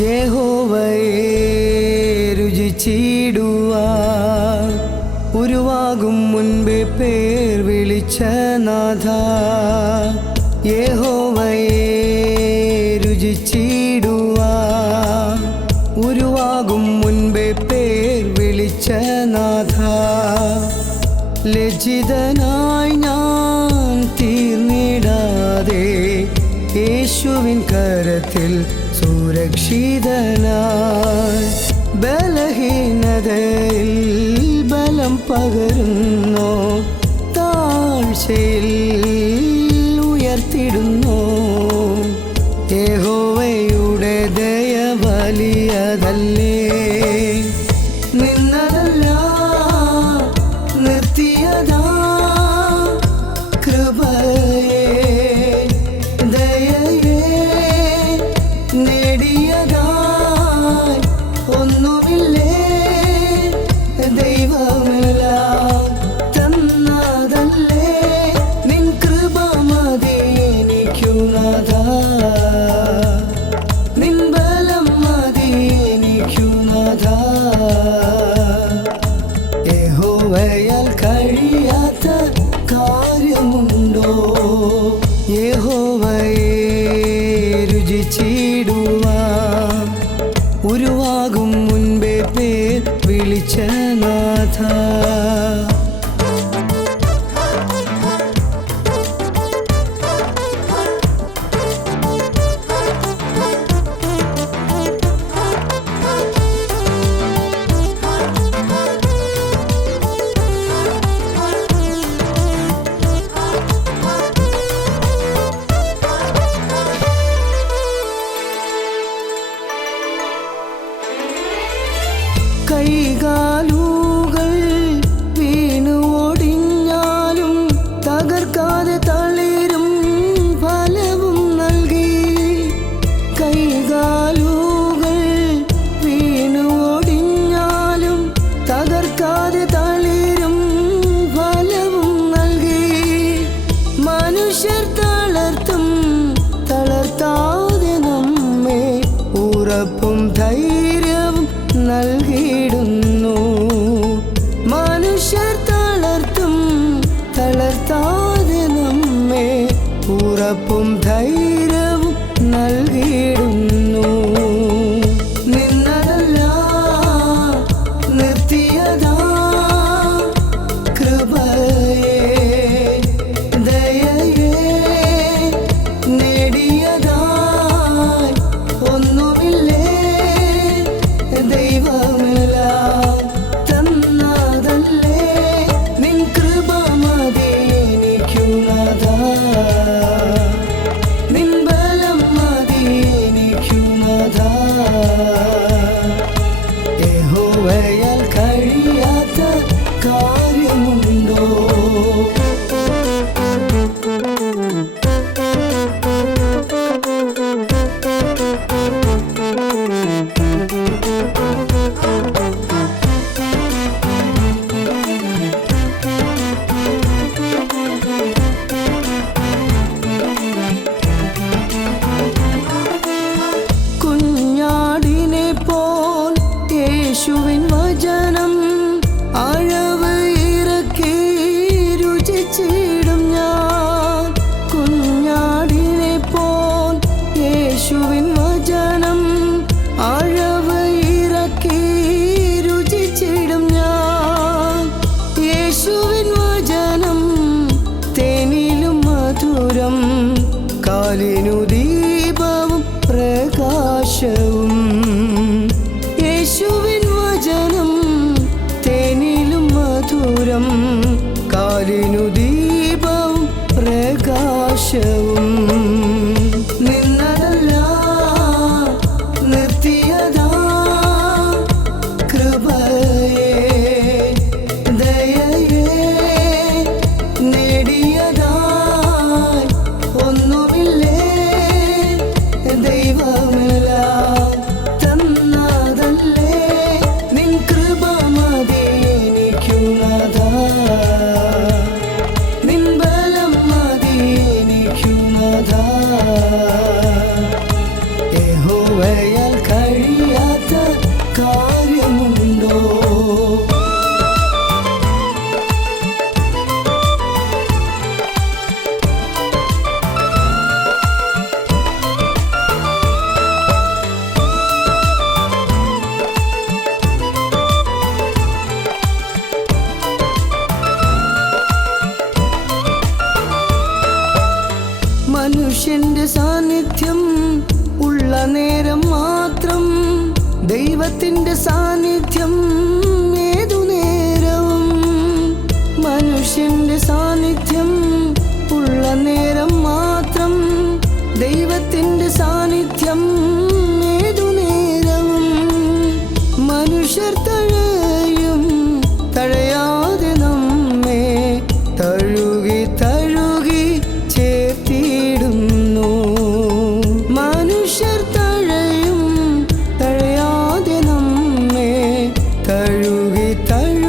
യഹോവയെ രുചിച്ചിടുവാൻ ഉരുവാകും മുൻപേ പേർ വിളിച്ച നാഥ. യഹോവയെ രുചിച്ചിടുവാൻ കരത്തിൽ സുരക്ഷിതനായി ബലഹീനതയിൽ ബലം പകരുന്നു. താഴ്ചയിൽ ഉയർത്തിടുന്നു. യഹോവയുടെ രുചിച്ചിടുവാൻ ഉരുവാകും മുൻപേ പേ വിളിച്ച നാഥ. കൈകാലുകൾ വീണു ഓടിഞ്ഞാലും തകർക്കാതെ തളിരും ഫലവും നൽകി. കൈകാലുകൾ വീണു ഓടിഞ്ഞാലും തകർക്കാതെ തളിരും ഫലവും നൽകി. മനുഷ്യർ തളർത്തും തളർത്താതെ നമ്മെ ഉറപ്പും ഉറപ്പും ധൈര്യവും യേശുവിൻ വചനം തേനിലും മധുരം കാലിനു ദീപവും പ്രകാശവും. ദൈവത്തിന്റെ സാന്നിധ്യം তার